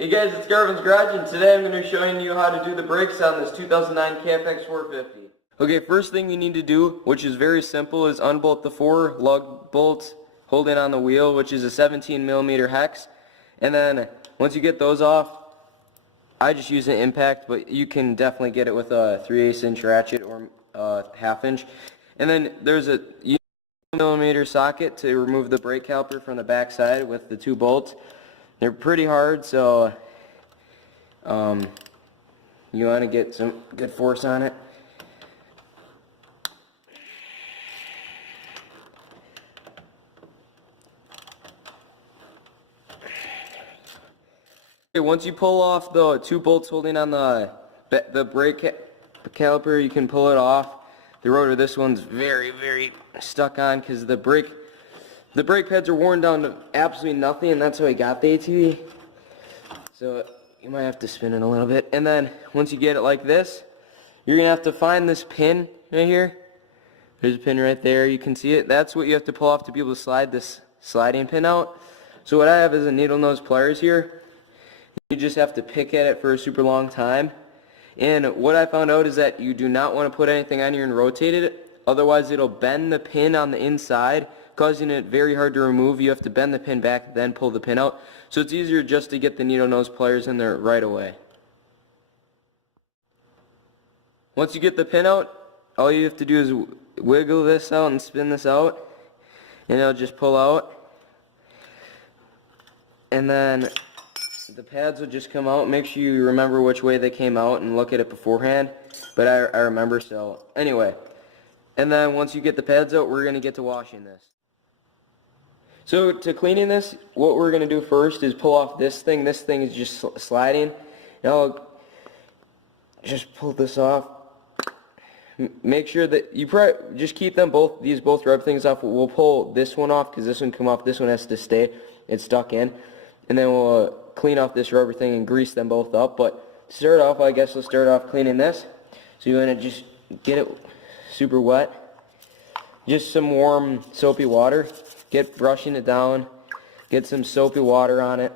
Hey guys, it's Garvin's Garage, and today I'm going to be showing you how to do the brakes on this 2009 KFX450. Okay, first thing you need to do, which is very simple, is unbolt the 4 lug bolts holding on the wheel, which is a 17mm hex. And then once you get those off, I just use an impact, but you can definitely get it with a 3/8 inch ratchet or a 1/2 inch. And then there's a 1mm socket to remove the brake caliper from the back side with the 2 bolts. They're pretty hard, so you want to get some good force on it. Okay, once you pull off the 2 bolts holding on the brake caliper, you can pull it off. The rotor, this one's very stuck on because the brake pads are worn down to absolutely nothing, and that's how I got the ATV. So you might have to spin it a little bit. And then once you get it like this, you're going to have to find this pin right here. There's a pin right there. You can see it. That's what you have to pull off to be able to slide this sliding pin out. So what I have is a needle nose pliers here. You just have to pick at it for a super long time. And what I found out is that you do not want to put anything on here and rotate it. Otherwise it'll bend the pin on the inside, causing it very hard to remove. You have to bend the pin back, then pull the pin out. So it's easier just to get the needle nose pliers in there right away. Once you get the pin out, all you have to do is wiggle this out and spin this out, and it'll just pull out. And then the pads will just come out. Make sure you remember which way they came out and look at it beforehand. But I remember, so anyway. And then once you get the pads out, we're going to get to washing this. So to cleaning this, what we're going to do first is pull off this thing. This thing is just sliding. Now I'll just pull this off. Make sure that you just keep them both, these both rubber things off. We'll pull this one off because this one come off. This one has to stay. It's stuck in. And then we'll clean off this rubber thing and grease them both up. But to start off, I guess we'll start off cleaning this. So you want to just get it super wet. Just some warm soapy water. Get brushing it down. Get some soapy water on it.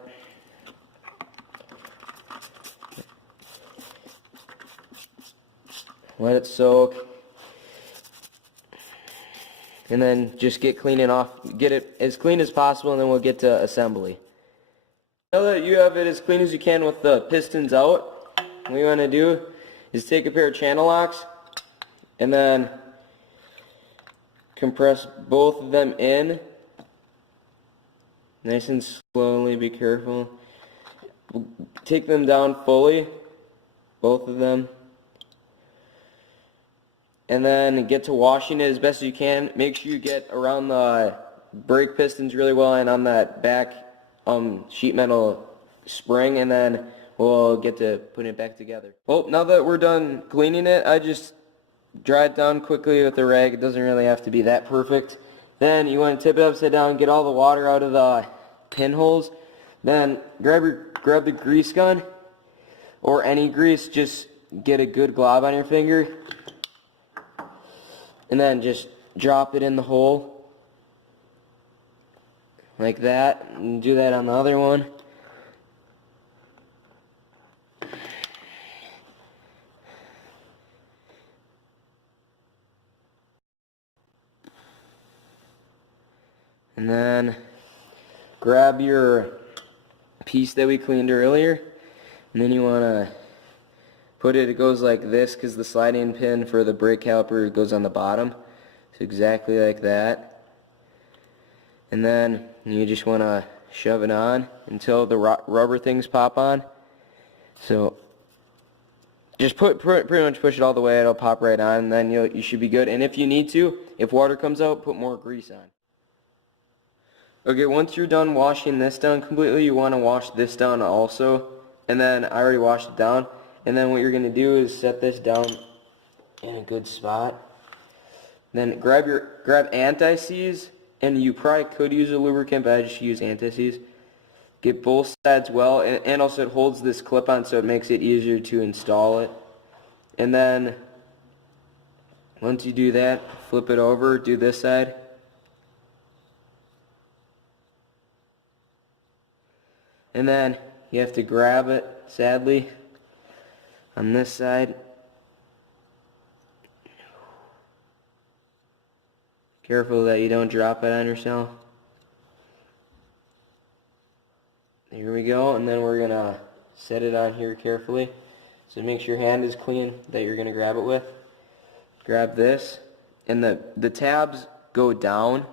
Let it soak. And then just get cleaning off. Get it as clean as possible, and then we'll get to assembly. Now that you have it as clean as you can with the pistons out, what you want to do is take a pair of channel locks and then compress both of them in. Nice and slowly, be careful. Take them down fully, both of them. And then get to washing it as best as you can. Make sure you get around the brake pistons really well and on that back sheet metal spring, and then we'll get to putting it back together. Well, now that we're done cleaning it, I just dry it down quickly with a rag. It doesn't really have to be that perfect. Then you want to tip it upside down, get all the water out of the pinholes. Then grab the grease gun or any grease. Just get a good glob on your finger, and then just drop it in the hole like that, and do that on the other one. And then grab your piece that we cleaned earlier, and then you want to put it, it goes like this because the sliding pin for the brake caliper goes on the bottom. So exactly like that. And then you just want to shove it on until the rubber things pop on. So just pretty much push it all the way, it'll pop right on, and then you should be good. And if you need to, if water comes out, put more grease on. Okay, once you're done washing this down completely, you want to wash this down also. And then I already washed it down. And then what you're going to do is set this down in a good spot. Then grab anti-seize, and you probably could use a lubricant, but I just use anti-seize. Get both sides well, and also it holds this clip on, so it makes it easier to install it. And then once you do that, flip it over, do this side. And then you have to grab it, sadly, on this side. Careful that you don't drop it on yourself. Here we go, and then we're going to set it on here carefully. So make sure your hand is clean that you're going to grab it with. Grab this, and the tabs go down,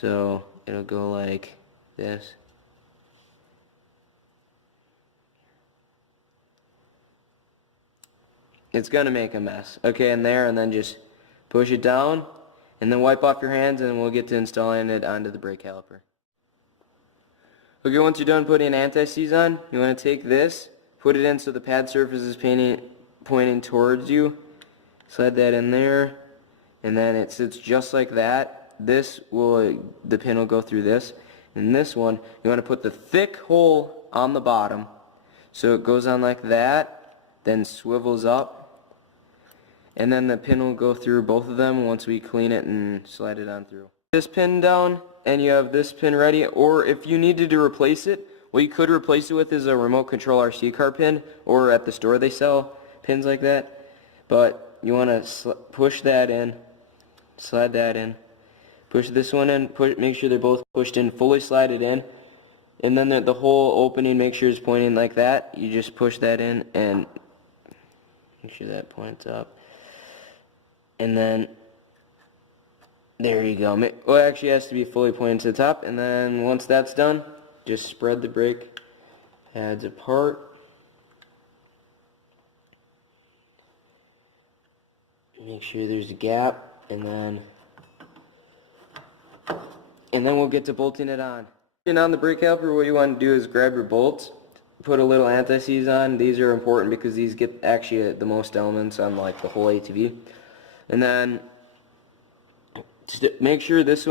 so it'll go like this. It's going to make a mess. Okay, and there, and then just push it down, and then wipe off your hands, and we'll get to installing it onto the brake caliper. Okay, once you're done putting anti-seize on, you want to take this, put it in so the pad surface is pointing towards you. Slide that in there, and then it sits just like that. The pin will go through this. And this one, you want to put the thick hole on the bottom, so it goes on like that, then swivels up, and then the pin will go through both of them once we clean it and slide it on through. This pin down, and you have this pin ready, or if you needed to replace it, what you could replace it with is a remote control RC car pin, or at the store they sell pins like that. But you want to push that in, slide that in, push this one in, make sure they're both pushed in, fully slide it in, and then the whole opening, make sure it's pointing like that. You just push that in and make sure that points up, and then there you go. Well, it actually has to be fully pointed to the top, and then once that's done, just spread the brake pads apart. Make sure there's a gap, and then we'll get to bolting it on. And on the brake caliper, what you want to do is grab your bolts, put a little anti-seize on. These are important because these get actually the most elements on like the whole ATV. And then just make sure it's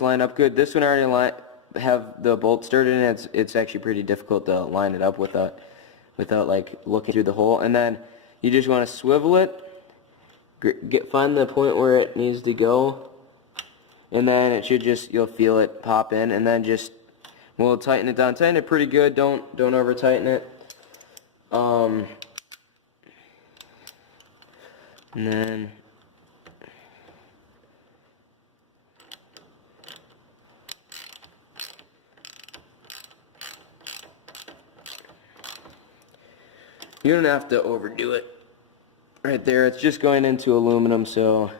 lined up good. This one already have the bolt started in it. It's actually pretty difficult to line it up without like looking through the hole. And then you just want to swivel it, find the point where it needs to go, and then it should you'll feel it pop in, and then we'll tighten it down. Tighten it pretty good. Don't over tighten it. And then you don't have to overdo it. Right there, it's just going into aluminum, so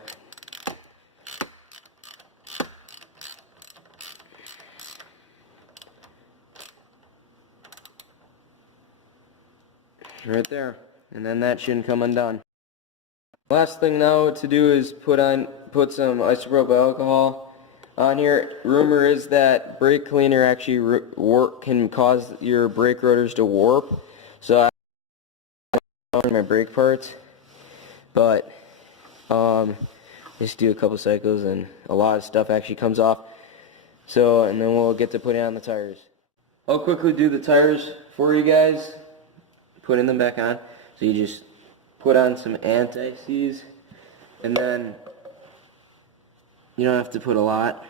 right there, and then that shouldn't come undone. Last thing now to do is put some isopropyl alcohol on here. Rumor is that brake cleaner actually can cause your brake rotors to warp, so I my brake parts. But just do a couple cycles and a lot of stuff actually comes off. So, and then we'll get to putting on the tires. I'll quickly do the tires for you guys, putting them back on. So you just put on some anti-seize, and then you don't have to put a lot.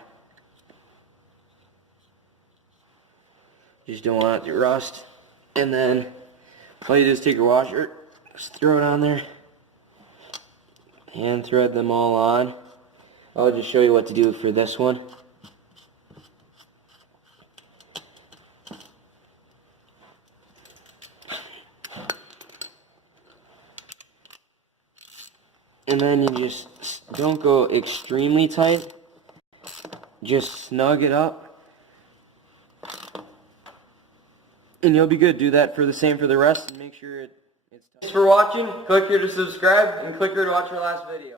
Just don't want it to rust. And then all you do is take your washer, just throw it on there, and thread them all on. I'll just show you what to do for this one. And then you just don't go extremely tight, just snug it up, and you'll be good. Do that for the same for the rest, and make sure it's tight. Thanks for watching. Click here to subscribe, and click here to watch our last video.